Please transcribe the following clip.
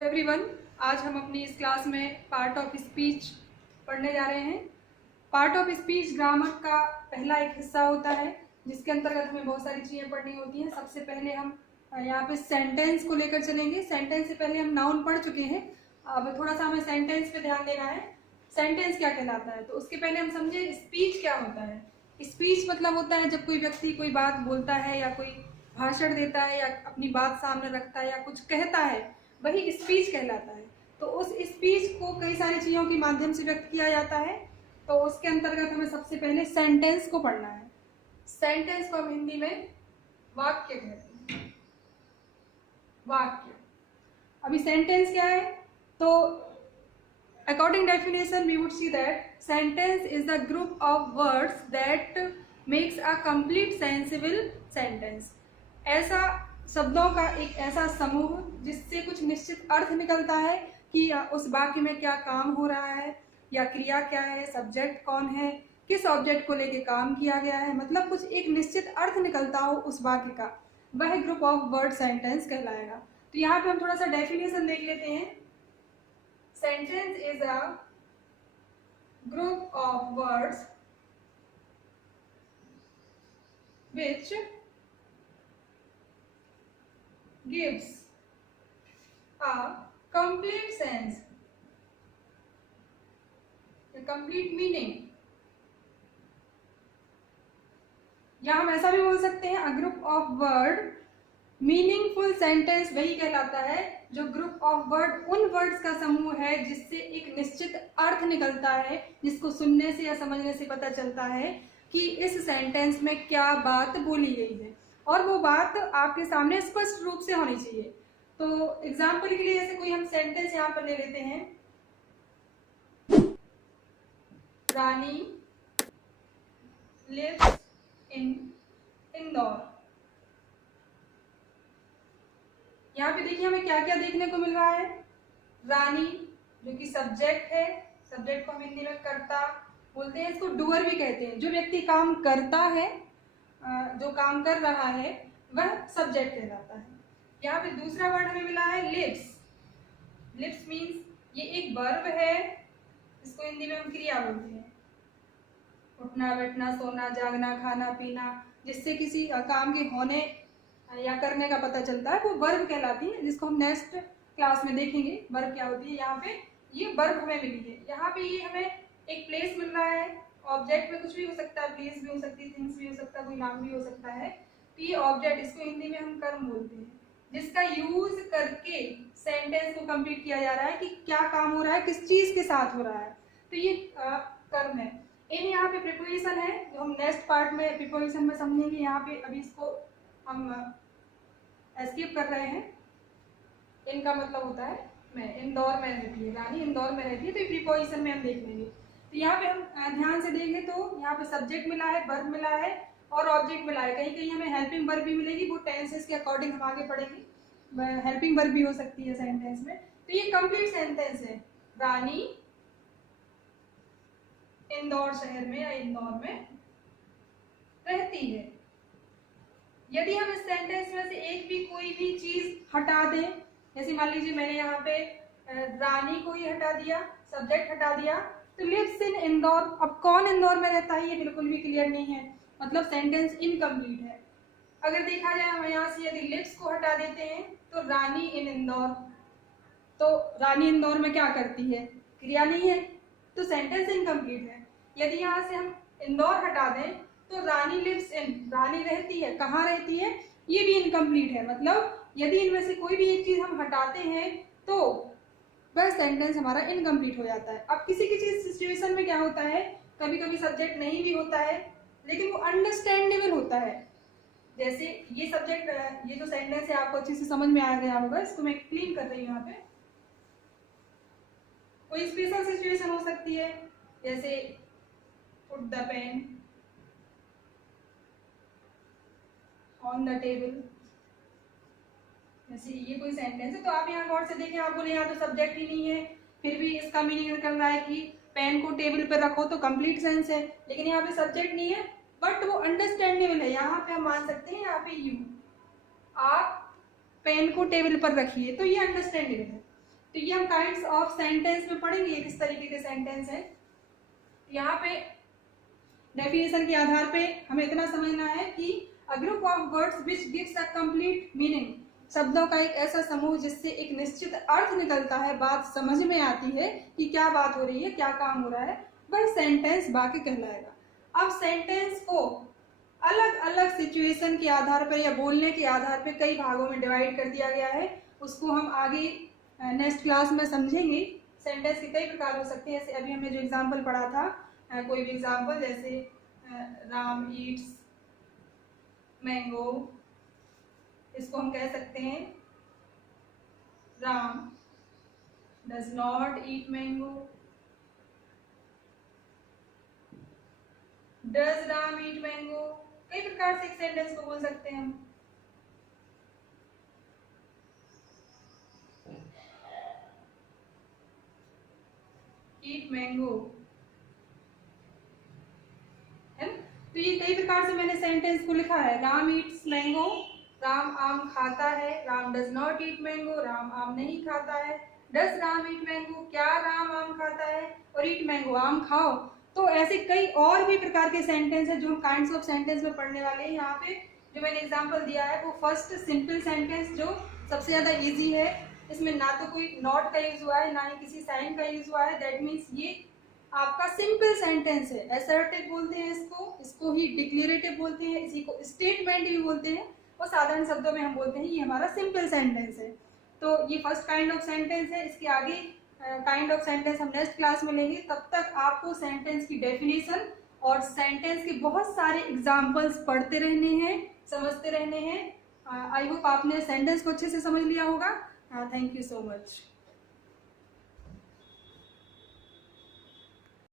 Everyone, आज हम अपनी इस क्लास में पार्ट ऑफ स्पीच पढ़ने जा रहे हैं। पार्ट ऑफ स्पीच ग्रामर का पहला एक हिस्सा होता है जिसके अंतर्गत हमें बहुत सारी चीज़ें पढ़नी होती हैं। सबसे पहले हम यहाँ पे सेंटेंस को लेकर चलेंगे। सेंटेंस से पहले हम नाउन पढ़ चुके हैं, अब थोड़ा सा हमें सेंटेंस पे ध्यान देना है। सेंटेंस क्या कहलाता है, तो उसके पहले हम समझे स्पीच क्या होता है। स्पीच मतलब होता है जब कोई व्यक्ति कोई बात बोलता है या कोई भाषण देता है या अपनी बात सामने रखता है या कुछ कहता है, वही स्पीच कहलाता है। तो उस स्पीच को कई सारी चीज़ों के माध्यम से व्यक्त किया जाता है। तो उसके अंतर्गत हमें सबसे पहले सेंटेंस को पढ़ना है। सेंटेंस को हम हिंदी में वाक्य कहते हैं। वाक्य। अभी सेंटेंस क्या है, तो according definition we would see that sentence is the group of words that makes a complete sensible sentence. ऐसा शब्दों का एक ऐसा समूह जिससे कुछ निश्चित अर्थ निकलता है कि उस वाक्य में क्या काम हो रहा है या क्रिया क्या है, सब्जेक्ट कौन है, किस ऑब्जेक्ट को लेके काम किया गया है, मतलब कुछ एक निश्चित अर्थ निकलता हो उस वाक्य का, वह ग्रुप ऑफ वर्ड सेंटेंस कहलाएगा। तो यहाँ पे हम थोड़ा सा डेफिनेशन देख लेते हैं। Sentence is a group of words which gives a complete sense, a complete meaning, या हम ऐसा भी बोल सकते हैं a group of word meaningful sentence वही कहलाता है जो ग्रुप ऑफ वर्ड उन वर्ड्स का समूह है जिससे एक निश्चित अर्थ निकलता है, जिसको सुनने से या समझने से पता चलता है कि इस सेंटेंस में क्या बात बोली गई है और वो बात आपके सामने स्पष्ट रूप से होनी चाहिए। तो एग्जाम्पल के लिए जैसे कोई हम सेंटेंस यहाँ पर ले लेते हैं, रानी लिव्स इन इंदौर। यहाँ पे देखिए हमें क्या क्या देखने को मिल रहा है। रानी जो कि सब्जेक्ट है, सब्जेक्ट को हम हिंदी में कर्ता बोलते हैं, इसको डूअर भी कहते हैं। जो व्यक्ति काम करता है, जो काम कर रहा है, वह सब्जेक्ट कहलाता है। यहाँ पे दूसरा वर्ड हमें मिला है लिव्स। लिव्स मीन्स ये एक वर्ब है, इसको हिंदी में हम क्रिया बोलते हैं। उठना बैठना सोना जागना खाना पीना, जिससे किसी काम के होने या करने का पता चलता है, वो वर्ब कहलाती है, जिसको हम नेक्स्ट क्लास में देखेंगे वर्ब क्या होती है। यहाँ पे ये वर्ब हमें मिली है। यहाँ पे ये हमें एक प्लेस मिल रहा है। ऑब्जेक्ट में कुछ भी हो सकता है, प्लेस भी हो सकती है, थिंग्स भी हो सकता है, कोई नाम भी हो सकता है। तो ये ऑब्जेक्ट, इसको हिंदी में हम कर्म बोलते हैं, जिसका यूज करके सेंटेंस को कंप्लीट किया जा रहा है कि क्या काम हो रहा है, किस चीज के साथ हो रहा है। तो ये कर्म है। इन यहाँ पे प्रिपोजिशन है जो हम नेक्स्ट पार्ट में प्रिपोजिशन में समझेंगे। यहाँ पे अभी इसको हम एस्केप कर रहे हैं। इनका मतलब होता है मैं, इंदौर में रहती है, रानी इंदौर में रहती है, तो प्रीपोजिशन में हम देख लेंगे। तो यहाँ पे हम ध्यान से देंगे तो यहाँ पे सब्जेक्ट मिला है, वर्ब मिला है और ऑब्जेक्ट मिला है। कहीं कहीं हमें हेल्पिंग वर्ब भी मिलेगी, वो टेंसेस के अकॉर्डिंग हम आगे पढ़ेंगे। हेल्पिंग वर्ब भी हो सकती है सेंटेंस में। तो ये कंप्लीट सेंटेंस है, रानी इंदौर शहर में या इंदौर में रहती है। यदि हम इस सेंटेंस में से एक भी कोई भी चीज हटा दें, जैसे मान लीजिए मैंने यहाँ पे रानी को ही हटा दिया, सब्जेक्ट हटा दिया, तो लिव्स इन इंदौर, अब कौन इंदौर में रहता है ये बिल्कुल भी क्लियर नहीं है, मतलब सेंटेंस इनकम्प्लीट है। अगर देखा जाए हम यहाँ से यदि लिव्स को हटा देते हैं तो रानी इन इंदौर, तो रानी इंदौर में क्या करती है, क्रिया नहीं है, तो सेंटेंस इनकम्प्लीट है। यदि यहाँ से हम इंदौर हटा दें तो रानी लिव्स इन, रानी रहती है, कहाँ रहती है, ये भी इनकम्प्लीट है। मतलब यदि इनमें से कोई भी एक चीज हम हटाते हैं तो वह सेंटेंस हमारा इनकम्प्लीट हो जाता है। अब किसी किसी सिचुएशन में क्या होता है, कभी कभी सब्जेक्ट नहीं भी होता है लेकिन वो अंडरस्टैंडेबल होता है। जैसे ये सब्जेक्ट, ये जो सेंटेंस है आपको अच्छे से समझ में आ गया होगा, इसको मैं क्लीन कर रही हूँ। यहाँ पे कोई स्पेशल सिचुएशन हो सकती है, जैसे put the pain on the table, जैसे ये कोई सेंटेंस है। तो आप यहाँ गौर से देखें, आप बोले यहाँ तो सब्जेक्ट ही नहीं है, फिर भी इसका मीनिंग निकल रहा है कि पेन को टेबल पर रखो, तो कंप्लीट सेंस है। लेकिन यहाँ पे सब्जेक्ट नहीं है बट वो अंडरस्टैंडेबल है। यहाँ पे हम मान सकते हैं, यहाँ पे यू, आप पेन को टेबल पर रखिए, तो ये अंडरस्टैंडेबल है। तो ये हम काइंड्स ऑफ सेंटेंस में पढ़ेंगे ये किस तरीके के सेंटेंस है। यहाँ पे डेफिनेशन के आधार पे हमें इतना समझना है कि a group of words which gives a complete meaning, शब्दों का एक ऐसा समूह जिससे एक निश्चित अर्थ निकलता है, बात समझ में आती है कि क्या बात हो रही है, क्या काम हो रहा है, वह सेंटेंस वाक्य कहलाएगा। अब सेंटेंस को अलग अलग सिचुएशन के आधार पर या बोलने के आधार पर कई भागों में डिवाइड कर दिया गया है, उसको हम आगे नेक्स्ट क्लास में समझेंगे। सेंटेंस के कई प्रकार हो सकते हैं, जैसे अभी हमने जो एग्जाम्पल पढ़ा था, कोई भी एग्जाम्पल जैसे राम ईट्स मैंगो, इसको हम कह सकते हैं Ram does not eat mango, does Ram eat mango. कई प्रकार से एक सेंटेंस को बोल सकते हैं हम। ईट मैंगो है ना। तो ये कई प्रकार से मैंने सेंटेंस को लिखा है। राम ईट्स मैंगो, राम आम खाता है। Ram does not eat mango, Ram आम नहीं खाता है। डज राम ईट मैंगो, क्या राम आम खाता है। और ईट मैंगो, आम खाओ। तो ऐसे कई और भी प्रकार के सेंटेंस है जो हम काइंड्स ऑफ सेंटेंस में पढ़ने वाले हैं। यहाँ पे जो मैंने एग्जांपल दिया है वो फर्स्ट सिंपल सेंटेंस जो सबसे ज्यादा इजी है, इसमें ना तो कोई नॉट का यूज हुआ है ना ही किसी साइन का यूज हुआ है। दैट मीन्स ये आपका सिंपल सेंटेंस है। असर्टिव बोलते हैं इसको ही डिक्लेरेटिव बोलते हैं, इसी को स्टेटमेंट भी बोलते हैं, और साधारण शब्दों में हम बोलते हैं ये हमारा सिंपल सेंटेंस है। तो ये फर्स्ट काइंड ऑफ सेंटेंस है। इसके आगे काइंड ऑफ सेंटेंस हम नेक्स्ट क्लास में लेंगे। तब तक आपको सेंटेंस की डेफिनेशन और सेंटेंस के बहुत सारे एग्जाम्पल्स पढ़ते रहने हैं, समझते रहने हैं। आई होप आपने सेंटेंस को अच्छे से समझ लिया होगा। Thank you so much.